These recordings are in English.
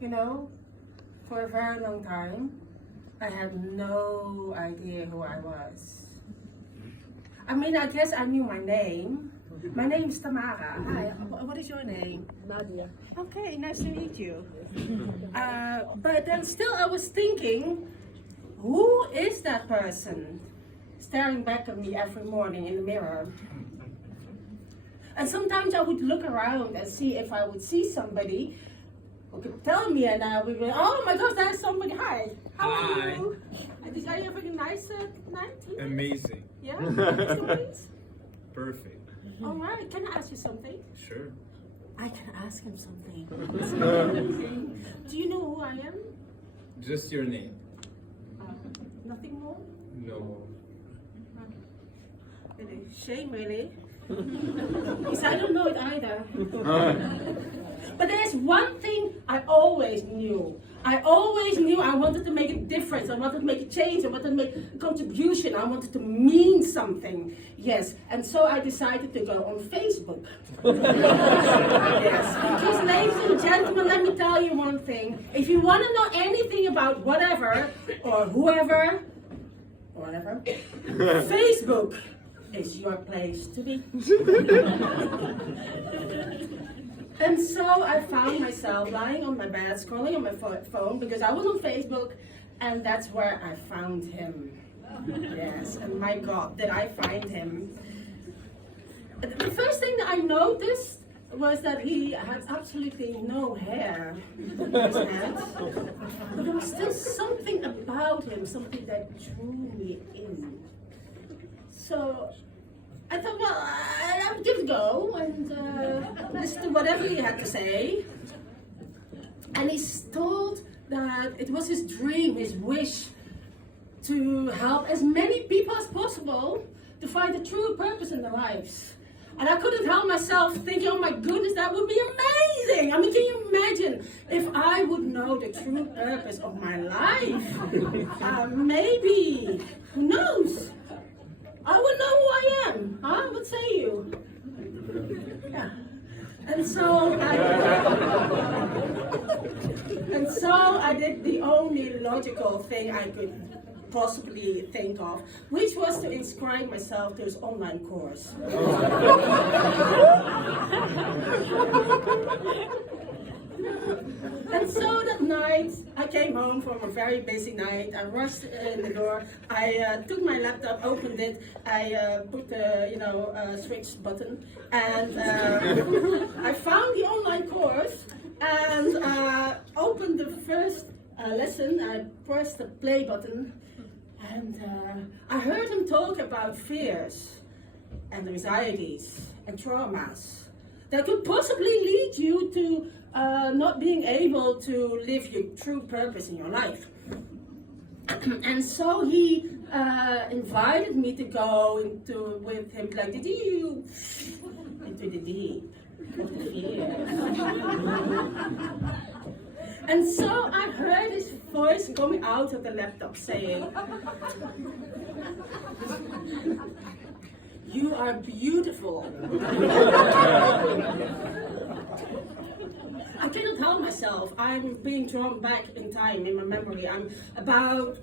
You know, for a very long time, I had no idea who I was. I mean, I guess I knew my name. My name is Tamara. Hi, what is your name? Nadia. Okay, nice to meet you. But then still I was thinking, who is that person staring back at me every morning in the mirror? And sometimes I would look around and see if I would see somebody who could tell me, and I would go, oh my gosh, that's somebody. Hi, how are you? Did you have a nice night? Amazing. Yeah? Excellent. Perfect. All right, can I ask you something? Sure. I can ask him something. It's amazing. Do you know who I am? Just your name. Nothing more? No. Really? Shame, really? Because I don't know it either. But there's one thing I always knew. I always knew I wanted to make a difference. I wanted to make a change. I wanted to make a contribution. I wanted to mean something. Yes. And so I decided to go on Facebook. Yes. Because, ladies and gentlemen, let me tell you one thing. If you want to know anything about whatever or whoever, or whatever, Facebook is your place to be. And so I found myself lying on my bed, scrolling on my phone, because I was on Facebook, and that's where I found him. Yes, and my God, did I find him. The first thing that I noticed was that he had absolutely no hair on his head. But there was still something about him, something that drew me in. So I thought, well, I would give it a go and listen to whatever he had to say. And he told that it was his dream, his wish, to help as many people as possible to find a true purpose in their lives. And I couldn't help myself thinking, oh my goodness, that would be amazing. I mean, can you imagine if I would know the true purpose of my life? Maybe, who knows? I would know who I am, huh? What say you? Yeah. And so I did the only logical thing I could possibly think of, which was to inscribe myself to his online course. And so that night, I came home from a very busy night. I rushed in the door. I took my laptop, opened it. I put the switch button, and I found the online course and opened the first lesson. I pressed the play button, and I heard him talk about fears and anxieties and traumas that could possibly lead you to not being able to live your true purpose in your life. And so he invited me to go with him like into the deep of the fears. And so I heard his voice coming out of the laptop saying, "You are beautiful." I cannot help myself. I'm being drawn back in time in my memory. I'm about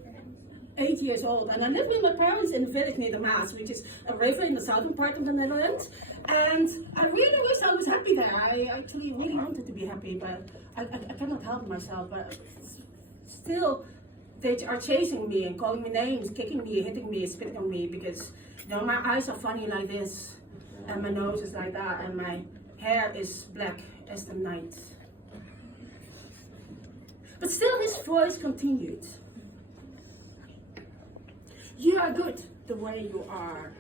8 years old, and I lived with my parents in a village near the Maas, which is a river in the southern part of the Netherlands. And I really wish I was happy there. I actually really wanted to be happy, but I cannot help myself. But still, they are chasing me and calling me names, kicking me, hitting me, spitting on me, because my eyes are funny like this, and my nose is like that, and my hair is black as the night. But still his voice continued. "You are good the way you are."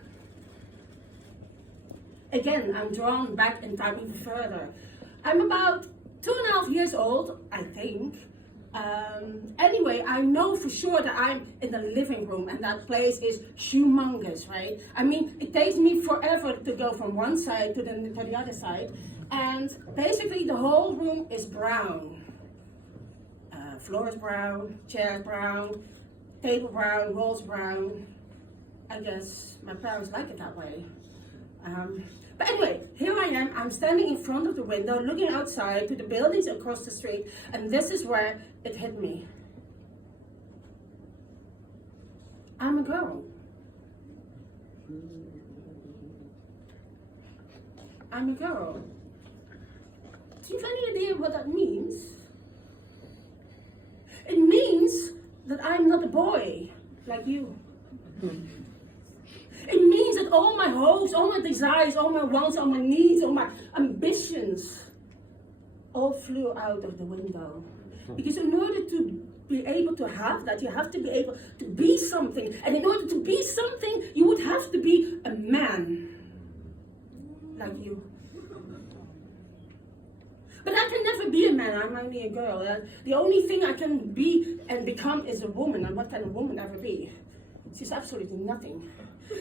Again, I'm drawn back in time even further. I'm about 2.5 years old, I think. Anyway, I know for sure that I'm in the living room, and that place is humongous, right? I mean, it takes me forever to go from one side to the other side. And basically the whole room is brown. Floor is brown, chairs brown, table brown, walls brown. I guess my parents like it that way. But anyway, here I am. I'm standing in front of the window, looking outside to the buildings across the street, and this is where it hit me. I'm a girl. I'm a girl. Do you have any idea what that means? It means that I'm not a boy like you. It means that all my hopes, all my desires, all my wants, all my needs, all my ambitions all flew out of the window. Because in order to be able to have that, you have to be able to be something. And in order to be something, you would have to be a man like you. But I can never be a man, I'm only a girl. The only thing I can be and become is a woman. And what can a woman ever be? She's absolutely nothing.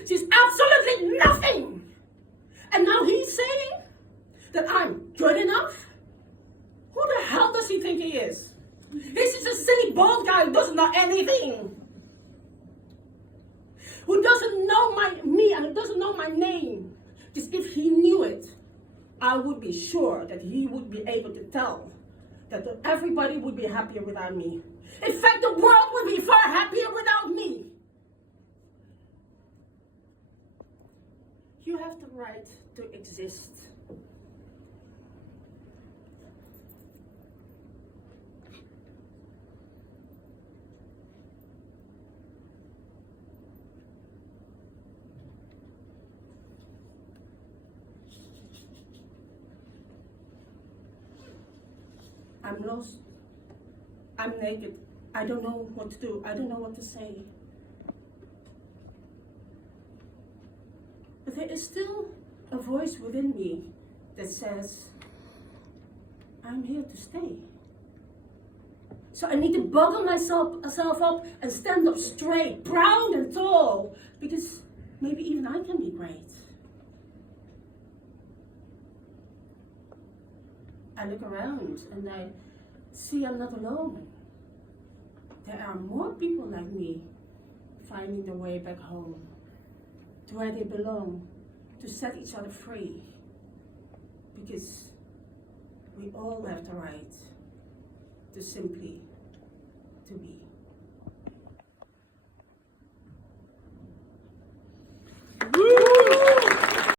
She's absolutely nothing! And now he's saying that I'm good enough? Who the hell does he think he is? He's just a silly bald guy who doesn't know anything. Who doesn't know me and who doesn't know my name. Because if he knew it, I would be sure that he would be able to tell that everybody would be happier without me. In fact, the world would be far happier without me. You have the right to exist. I'm lost. I'm naked. I don't know what to do. I don't know what to say. But there is still a voice within me that says, I'm here to stay. So I need to buckle myself up and stand up straight, proud and tall, because maybe even I can be great. I look around and I see I'm not alone. There are more people like me finding their way back home, to where they belong, to set each other free. Because we all have the right to simply to be.